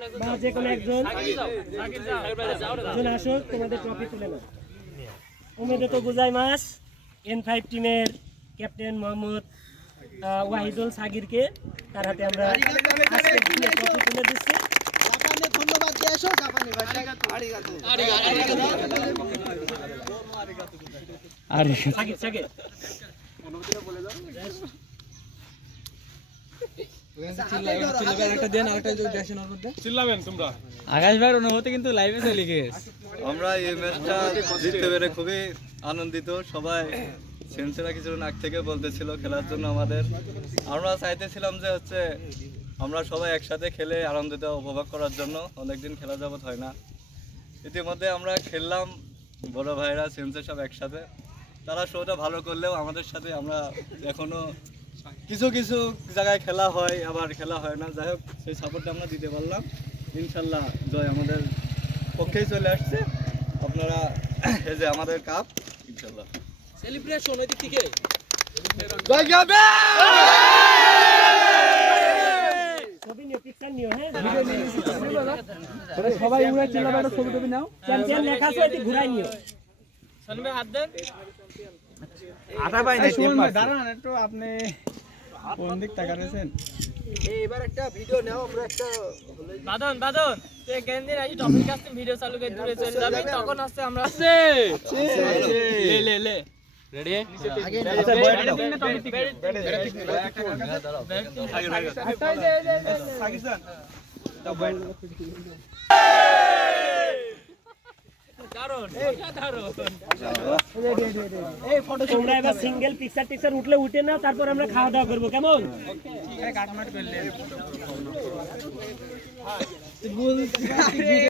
বা যে কোনো একজন আসো তোমাদের ট্রফি তুলে নাও। উমেদে তো বুঝাই মাস N5 টিমের ক্যাপ্টেন মোহাম্মদ ওয়াহিদুল সাগিরকে তার হাতে আমরা আজকে ট্রফি তুলে দিচ্ছি। ধন্যবাদ দিয়ে আসো জাপানি ভাষায় আরিগাতো সাগির সাগির আকাশ ভাইয়ের অনুভূতি কিন্তু লাইভে চলে গেছে। আমরা এই ম্যাচটা জিততে পেরে খুবই আনন্দিত। সবাই সেন্সেরা কিছুদিন আগ থেকে বলতেছিল খেলার জন্য আমাদের, আমরা চাইতেছিলাম যে হচ্ছে আমরা সবাই একসাথে খেলে আনন্দিত উপভোগ করার জন্য। অনেকদিন খেলা যাবত হয় না, ইতিমধ্যে আমরা খেললাম, বড় ভাইরা সেন্সের সব একসাথে। তারা শোটা ভালো করলেও আমাদের সাথে আমরা এখনও কিছু কিছু জায়গায় খেলা হয়, আবার খেলা হয় না। যাই হোক, সেই সাপোর্টটা আমরা দিতে পারলাম। ইনশাল্লাহ জয় আমাদের পক্ষেই চলে আসছে। আপনারা এই যে আমাদের কাপ, ইনশাল্লাহ সেলিব্রেশন ওই দিক থেকে ছবি নিও, পিকচার নিও। হ্যাঁ সবাই উড়ে চিল্লাবে, একটা ছবি টবি নাও। চ্যাম্পিয়ন লেখা আছে ওইটি ঘুরাই নিও। সনবে হাত দেন। আটা ভাই নাই টেপ মারছে। দাঁড়ান একটু, আপনি কোন দিক তাকাচ্ছেন? এবার একটা ভিডিও নাও, আমরা একটা বাদন তুই গেন্দির আই টপিক কাছে ভিডিও চালু করে দূরে চলে যাবি, তখন আসছে আমরা লে রেডি আগে আচ্ছা বয়টা দাও। পাকিস্তান তোমরা এবার সিঙ্গেল পিকচার উঠলে উঠে নাও, তারপর আমরা খাওয়া দাওয়া করবো, কেমন? কাটমাট করলেন